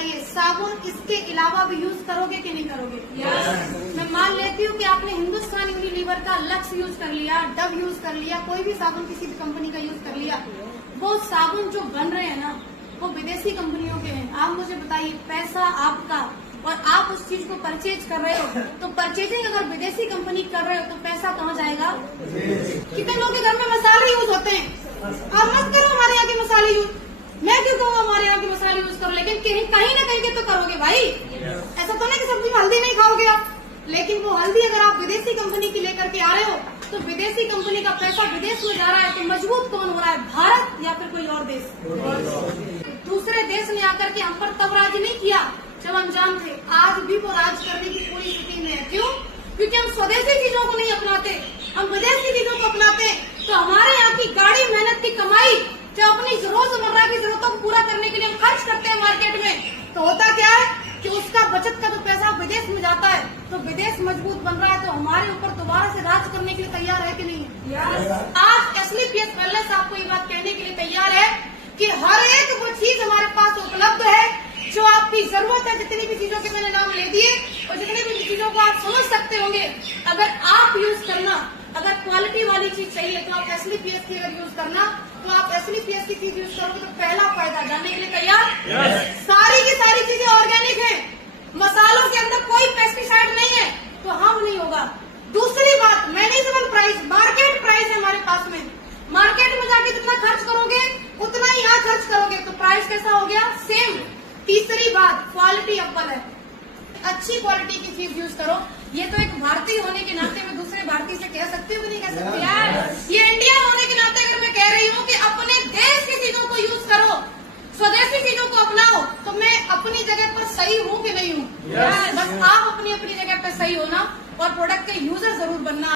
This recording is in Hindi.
बताइए, साबुन इसके अलावा भी यूज करोगे कि नहीं करोगे? मैं मान लेती हूँ कि आपने हिंदुस्तान यूनिलीवर का लक्स यूज कर लिया, डव यूज कर लिया, कोई भी साबुन किसी भी कंपनी का यूज कर लिया, वो साबुन जो बन रहे हैं ना वो विदेशी कंपनियों के हैं। आप मुझे बताइए, पैसा आपका और आप उस चीज को परचेज कर रहे हो, तो परचेजिंग अगर विदेशी कंपनी कर रहे हो तो पैसा कहाँ जाएगा? कितने लोगों के घर में मसाले यूज होते हैं, आप मत करो हमारे यहाँ के मसाले यूज, मैं क्यों कहूँ हमारे यहाँ के मसाले यूज करो, लेकिन कहीं ना कहीं के तो करोगे भाई। ऐसा तो नहीं कि सब्जी में हल्दी नहीं खाओगे आप, लेकिन वो हल्दी अगर आप विदेशी कंपनी की लेकर के आ रहे हो तो विदेशी कंपनी का पैसा विदेश में जा रहा है, तो मजबूत कौन हो रहा है, भारत या फिर कोई और देश? दूसरे देश ने आकर के हम पर तब राज नहीं किया जब अनजान थे, आज भी वो राज करने की पूरी स्थिति में है। क्यों? क्योंकि हम स्वदेशी चीजों को नहीं अपनाते, हम विदेशी चीजों को अपनाते हैं। तो हमारे यहाँ की गाड़ी मेहनत की कमाई जो अपनी रोजमर्रा की जरूरतों को पूरा करने के लिए हम खर्च करते हैं मार्केट में, तो होता क्या है कि उसका बचत का जो पैसा विदेश में जाता है, तो विदेश मजबूत बन रहा है, तो हमारे ऊपर दोबारा से राज करने के लिए तैयार है कि नहीं है? आज एसलीपीएस वेलनेस आपको ये बात कहने के लिए तैयार है कि हर एक वो चीज हमारे पास उपलब्ध है जो आपकी जरूरत है। जितनी भी चीजों के मैंने नाम ले दिए और जितनी भी चीजों को आप समझ सकते होंगे, अगर आप यूज करना, अगर क्वालिटी वाली चीज चाहिए तो आप एसलीपीएस की अगर यूज करना, तो आप एसलीपीएस की चीज यूज करोगे तो पहला फायदा, जानने के लिए तैयार? सारी की सारी चीजें ऑर्गेनिक है, मसालों के अंदर कोई पेस्टिसाइड नहीं है, तो हार्म नहीं होगा। दूसरी बात, मैनेजेबल प्राइस, मार्केट प्राइस है हमारे पास में, मार्केट में जाके जितना खर्च करोगे उतना ही यहाँ खर्च करोगे, तो प्राइस कैसा हो गया? सेम। तीसरी बात, क्वालिटी अव्वल है, अच्छी क्वालिटी की चीज यूज करो। ये तो एक भारतीय होने के नाते मैं दूसरे भारतीय से कह सकती हूँ कि नहीं कह सकती यार? ये इंडिया होने के नाते अगर मैं कह रही हूँ कि अपने देश की चीजों को यूज करो, स्वदेशी चीजों को अपनाओ, तो मैं अपनी जगह पर सही हूँ कि नहीं हूँ? बस आप अपनी अपनी जगह पर सही होना और प्रोडक्ट के यूजर जरूर बनना।